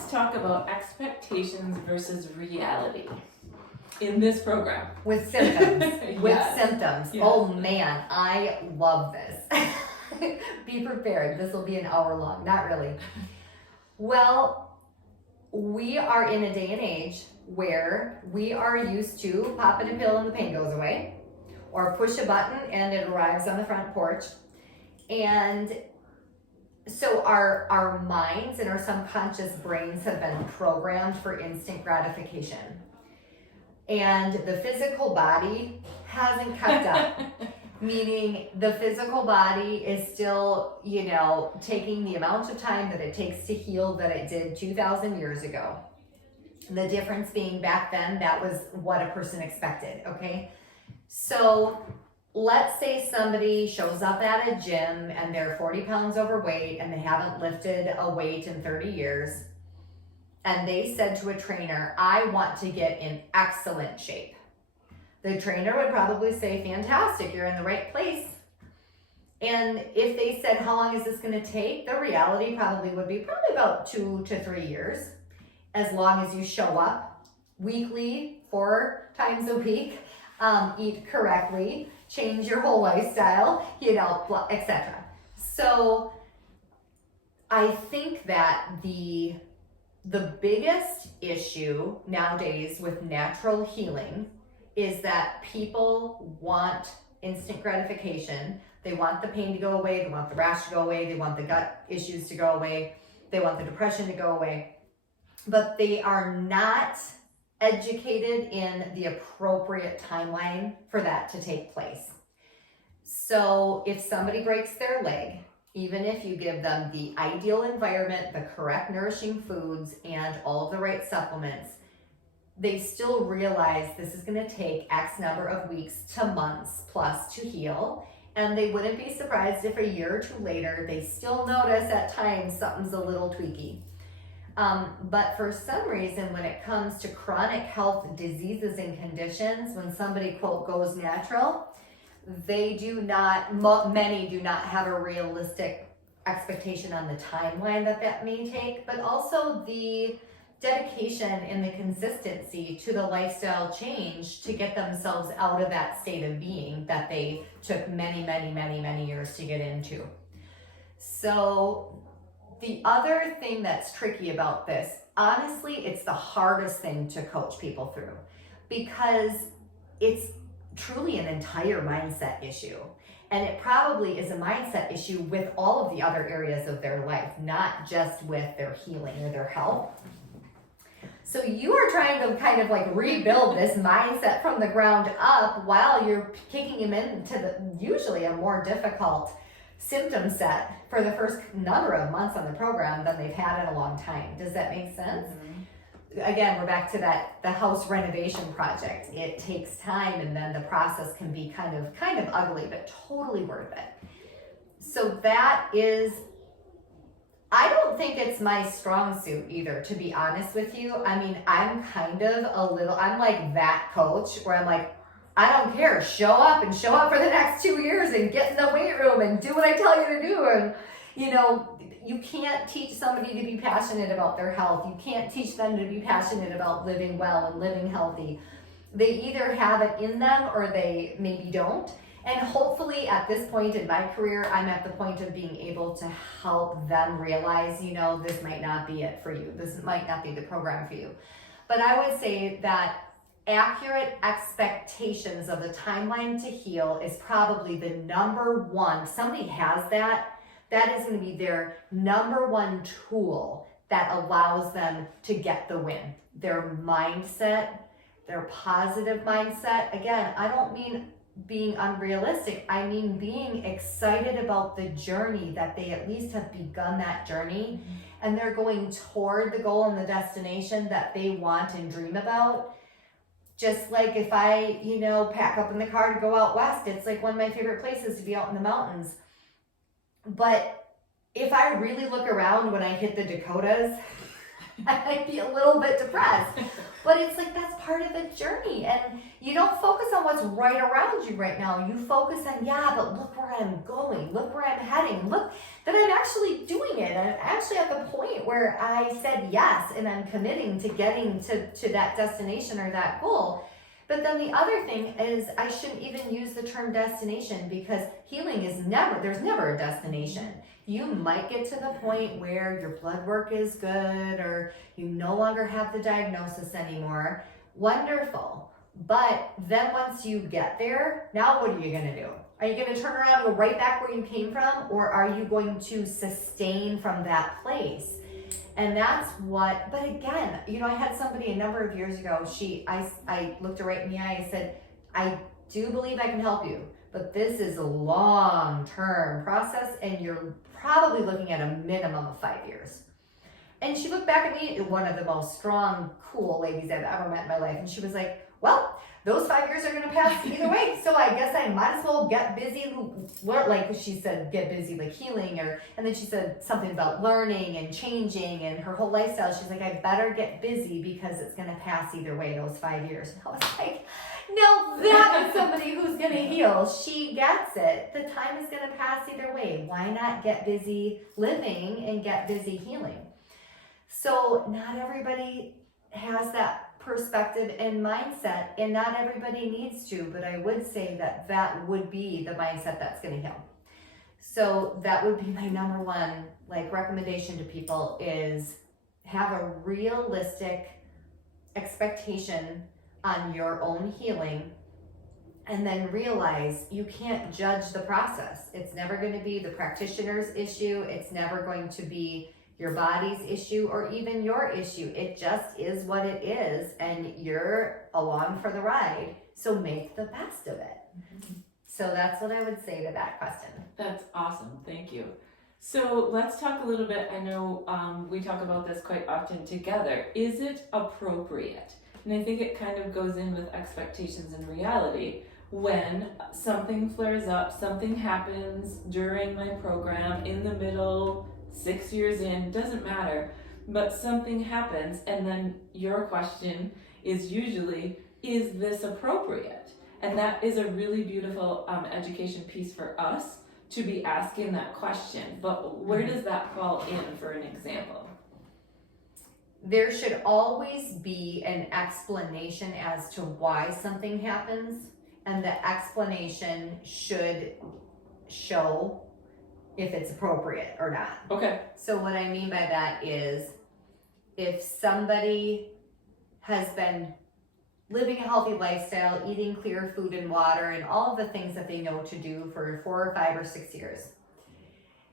let's talk about expectations versus reality in this program. With symptoms. With Yes. symptoms. Yes. Oh man, I love this. Be prepared. This will be an hour long. Not really. Well, we are in a day and age where we are used to popping a pill and the pain goes away, or push a button and it arrives on the front porch. And so our minds and our subconscious brains have been programmed for instant gratification. And the physical body hasn't kept up. Meaning the physical body is still, taking the amount of time that it takes to heal that it did 2,000 years ago. The difference being back then, that was what a person expected, okay? So let's say somebody shows up at a gym and they're 40 pounds overweight and they haven't lifted a weight in 30 years. And they said to a trainer, I want to get in excellent shape. The trainer would probably say, fantastic, you're in the right place. And if they said, how long is this going to take? The reality probably would be about 2 to 3 years, as long as you show up weekly, 4 times a week, eat correctly, change your whole lifestyle, etc. So I think that the biggest issue nowadays with natural healing is that people want instant gratification. They want the pain to go away, they want the rash to go away, they want the gut issues to go away, they want the depression to go away, but they are not educated in the appropriate timeline for that to take place. So if somebody breaks their leg, even if you give them the ideal environment, the correct nourishing foods, and all of the right supplements, they still realize this is going to take X number of weeks to months plus to heal. And they wouldn't be surprised if a year or 2 later, they still notice at times something's a little tweaky. But for some reason, when it comes to chronic health diseases and conditions, when somebody, quote, goes natural, many do not have a realistic expectation on the timeline that may take, but also the dedication and the consistency to the lifestyle change to get themselves out of that state of being that they took many, many, many, many years to get into. So the other thing that's tricky about this, honestly, it's the hardest thing to coach people through, because it's truly an entire mindset issue. And it probably is a mindset issue with all of the other areas of their life, not just with their healing or their health. So you are trying to kind of like rebuild this mindset from the ground up while you're kicking them into usually a more difficult symptom set for the first number of months on the program than they've had in a long time. Does that make sense? Mm-hmm. Again, we're back to the house renovation project. It takes time, and then the process can be kind of ugly, but totally worth it. So that is, I don't think it's my strong suit either, to be honest with you. I mean, I'm I'm like that coach where I'm like, I don't care, show up for the next 2 years and get in the weight room and do what I tell you to do. And, you can't teach somebody to be passionate about their health. You can't teach them to be passionate about living well and living healthy. They either have it in them or they maybe don't. And hopefully at this point in my career, I'm at the point of being able to help them realize, this might not be it for you. This might not be the program for you. But I would say that accurate expectations of the timeline to heal is probably the number one. If somebody has that is going to be their number one tool that allows them to get the win. Their mindset, their positive mindset. Again, I don't mean being unrealistic. I mean being excited about the journey, that they at least have begun that journey, and they're going toward the goal and the destination that they want and dream about. Just like if I, pack up in the car to go out west, it's like one of my favorite places to be out in the mountains. But if I really look around when I hit the Dakotas, I might be a little bit depressed. But it's like, that's part of the journey. And you don't focus on what's right around you right now. You focus on, yeah, but look where I'm going. Look where I'm heading. Look that I'm actually doing it. I'm actually at the point where I said yes, and I'm committing to getting to that destination or that goal. But then the other thing is, I shouldn't even use the term destination, because healing is there's never a destination. You might get to the point where your blood work is good, or you no longer have the diagnosis anymore. Wonderful. But then once you get there, now what are you going to do? Are you going to turn around and go right back where you came from, or are you going to sustain from that place? And that's what, but again, I had somebody a number of years ago, I looked her right in the eye, I said, I do believe I can help you, but this is a long-term process, and you're probably looking at a minimum of 5 years. And she looked back at me, one of the most strong, cool ladies I've ever met in my life, and she was like, well, those 5 years are going to pass either way, so I guess I might as well get busy, like she said, get busy, like healing, and then she said something about learning and changing and her whole lifestyle. She's like, I better get busy because it's going to pass either way, those 5 years. And I was like, now that is somebody who's going to heal. She gets it. The time is going to pass either way. Why not get busy living and get busy healing? So not everybody has that perspective and mindset, and not everybody needs to, but I would say that would be the mindset that's going to heal. So that would be my number one recommendation to people, is have a realistic expectation on your own healing, and then realize you can't judge the process. It's never going to be the practitioner's issue. It's never going to be your body's issue or even your issue. It just is what it is, and you're along for the ride. So make the best of it. Mm-hmm. So that's what I would say to that question. That's awesome. Thank you. So let's talk a little bit. I know we talk about this quite often together. Is it appropriate? And I think it kind of goes in with expectations and reality. When something flares up, something happens during my program, in the middle, 6 years in, doesn't matter, but something happens, and then your question is usually, is this appropriate? And that is a really beautiful education piece for us to be asking that question. But where does that fall in, for an example? There should always be an explanation as to why something happens, and the explanation should show if it's appropriate or not. Okay. So what I mean by that is, if somebody has been living a healthy lifestyle, eating clear food and water, and all of the things that they know to do for 4 or 5 or 6 years,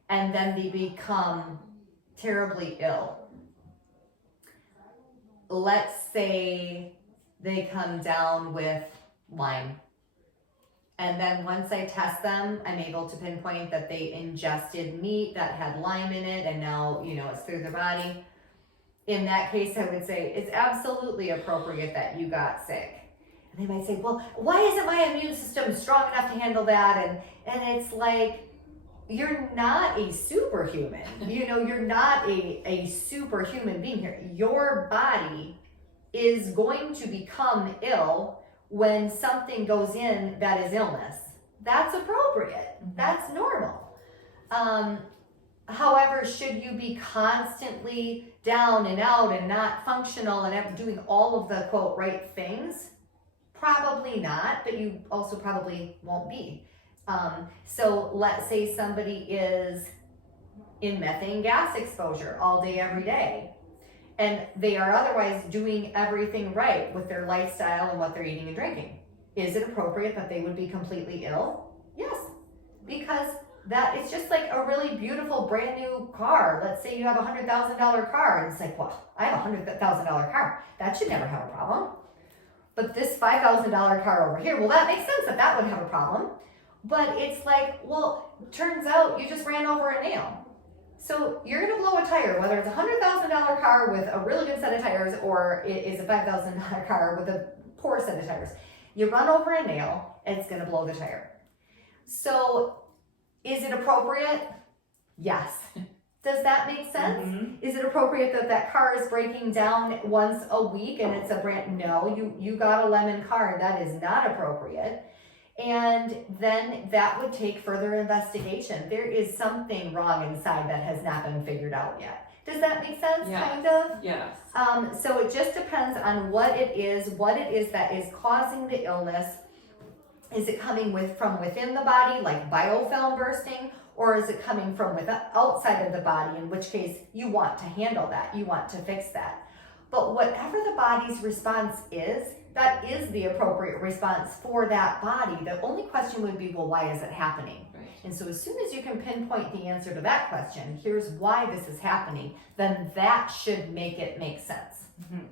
and then they become terribly ill. Let's say they come down with Lyme. And then once I test them, I'm able to pinpoint that they ingested meat that had Lyme in it, and now, it's through their body. In that case, I would say it's absolutely appropriate that you got sick. And they might say, well, why isn't my immune system strong enough to handle that? And it's like, you're not a superhuman. You're not a superhuman being here. Your body is going to become ill when something goes in that is illness. That's appropriate. That's normal. However, should you be constantly down and out and not functional and doing all of the quote right things? Probably not, but you also probably won't be. So let's say somebody is in methane gas exposure all day, every day, and they are otherwise doing everything right with their lifestyle and what they're eating and drinking. Is it appropriate that they would be completely ill? Yes, because that it's just like a really beautiful brand new car. Let's say you have a $100,000 car, and it's like, well, I have a $100,000 car. That should never have a problem. But this $5,000 car over here, well, that makes sense that would have a problem. But it's like, well, turns out you just ran over a nail. So you're going to blow a tire, whether it's a $100,000 car with a really good set of tires, or it is a $5,000 car with a poor set of tires. You run over a nail, it's going to blow the tire. So is it appropriate? Yes. Does that make sense? Mhm. Is it appropriate that that car is breaking down once a week and it's a brand, no, you got a lemon car, that is not appropriate. And then that would take further investigation. There is something wrong inside that has not been figured out yet. Does that make sense? Yes. Kind of? Yes. So it just depends on what it is that is causing the illness. Is it coming from within the body, like biofilm bursting, or is it coming from outside of the body, in which case you want to handle that, you want to fix that. But whatever the body's response is, that is the appropriate response for that body. The only question would be, well, why is it happening? Right. And so as soon as you can pinpoint the answer to that question, here's why this is happening, then that should make it make sense. Mhm.